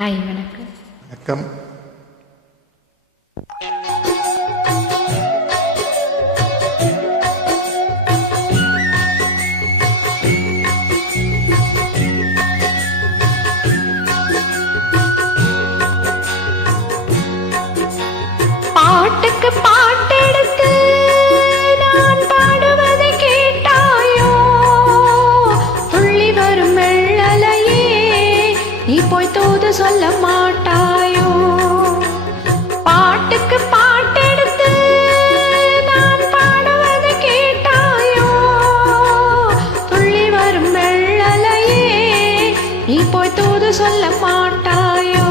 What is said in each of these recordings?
Hi, வணக்கம். வணக்கம். பாட்டுக்கு பாட்டெடுத்து நான் பாடுவதை கேட்டாயோ? துள்ளி வரும் வெள்ளலையே, நீ போய் தூது சொல்ல மாட்டாயோ? பாட்டுக்கு பாட்டெடுத்து நான் பாடுவதை கேட்டாயோ? துள்ளி வரும் வெள்ளலையே, நீ போய் தூது சொல்ல மாட்டாயோ?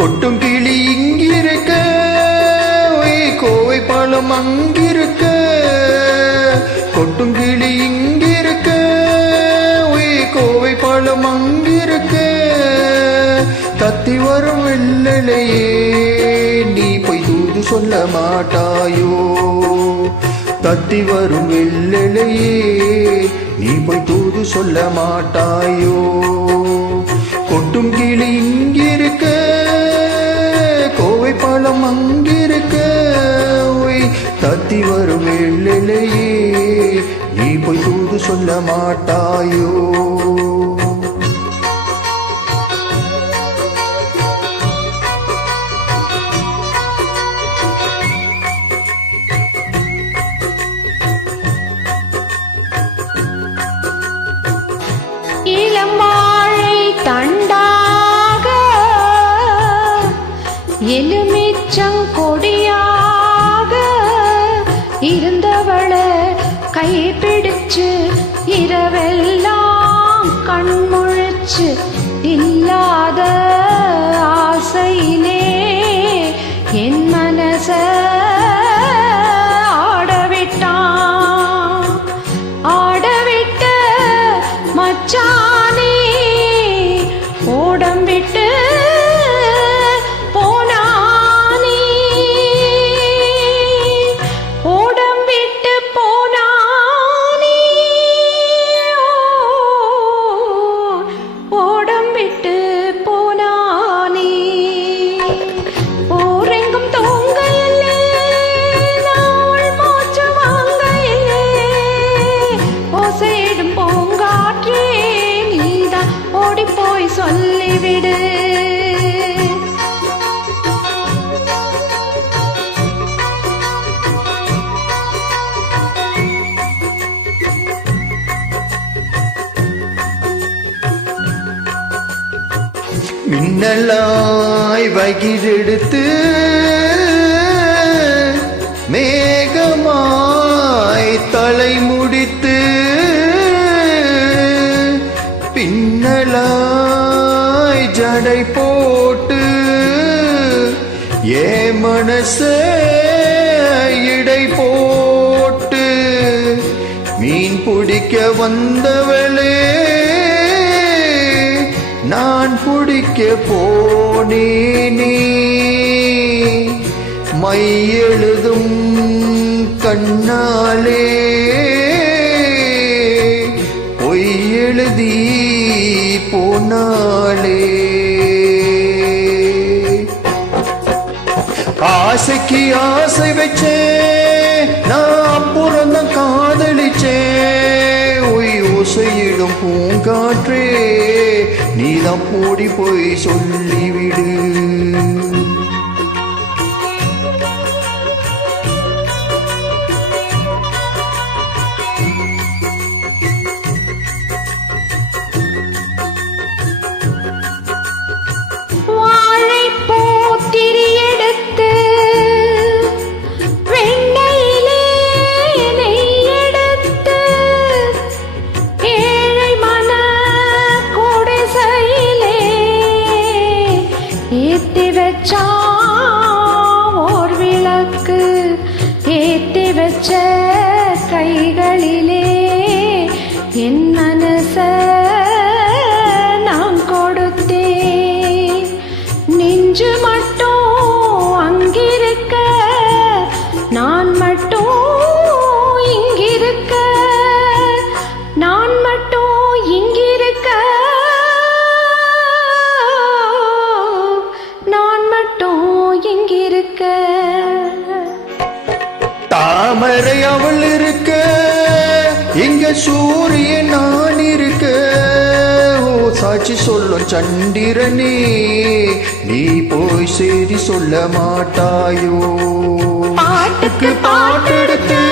கொட்டும் கிளி இங்கிருக்க, கோவை பழம் அங்கிருக்க. கொட்டும் கிளி இங்கிருக்க, கோவை பழம் அங்கிருக்க. தத்தி வரும் வெள்ளலையே, நீ போய் தூது சொல்ல மாட்டாயோ? தத்தி வரும் வெள்ளலையே, நீ போய் தூது சொல்ல மாட்டாயோ? கொட்டும் கிளி இங்கிருக்க, கோவை பழம் அங்கிருக்க. தத்தி வரும் வெள்ளலையே, நீ போய் தூது சொல்ல மாட்டாயோ? இளம் வாழை தண்டாக எலுமிச்சங்கொடியாக இருந்தவள கை பிடிச்சு இரவெல்லாம் கண்முழிச்சு இல்லாத ஆசையிலே என் மனச ஆடவிட்டான். ஆடவிட்ட மச்சானே, ஓடம் விட்டு போனானே. ஓடம் விட்டு போனானே. ஓடம் விட்டு போனானே. ஊரெங்கும் தூங்கையிலே, நாள் மூச்சு வாங்கையிலே, ஓசையிடும் பூங்காற்றே, நீதான் ஓடிப்போய் சொல்லிவிடு. மின்னலாய் வகிரெடுத்து மேகமாய் தலை முடித்து, பின்னலாய் ஜடை போட்டு ஏ மனச இடை போட்டு மீன் பிடிக்க வந்தவளே, நான் பிடிக்க போனேனே. மை எழுதும் கண்ணாலே பொய் எழுதி போனாலே. ஆசைக்கு ஆசை வச்சேன், நான் புறந்தான் காதலிச்சேன். ஓசையிடும் பூங்காற்றே, நீதான் போடி போய் சொல்லிவிடு. வாழைப்பூத்திரி எடுத்து வெண்ணையிலே நெய் எடுத்து ஏழை மன குடிசையிலே ஏத்தி வச்சா ஓர் விளக்கு. ஏத்தி வச்ச கைகளிலே என் மனச நான் கொடுத்தேன். நெஞ்சு மட்டும் அங்கிருக்க, நான் மட்டும் இங்கே தாமரை அவள் இருக்க இங்க சூரியன் நான் இருக்க ஓ சாட்சி சொல்லும் சந்திரனே நீ போய் செய்தி சொல்ல மாட்டாயோ பாட்டுக்கு பாட்டெடுத்து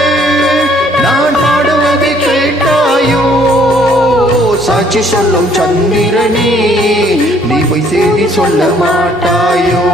நான் பாடுவதை கேட்டாயோ சாட்சி சொல்லும் சந்திரனே நீ போய் செய்தி சொல்ல மாட்டாயோ